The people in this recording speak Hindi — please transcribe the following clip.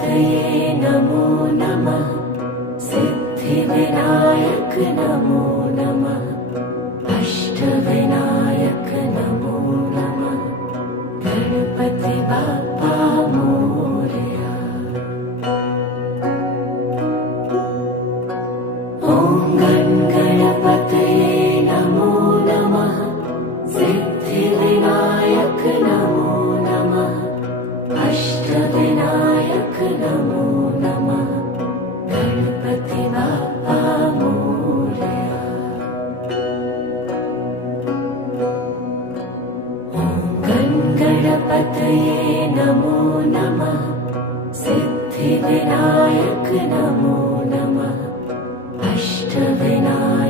तये नमो नमः। सिद्धिविनायक नमो नमः। अष्टविनायक नमो नमः। गणपति बाप्पा मोरया। ॐ गणपतये नमो नमः। सिद्धिविनायक नमो नमः। अष्टविनायक नमो नमः। गणपति बाप्पा मोरया। ॐ गणपतये नमो नमः। सिद्धिविनायक नमो नमः। अष्टविनायक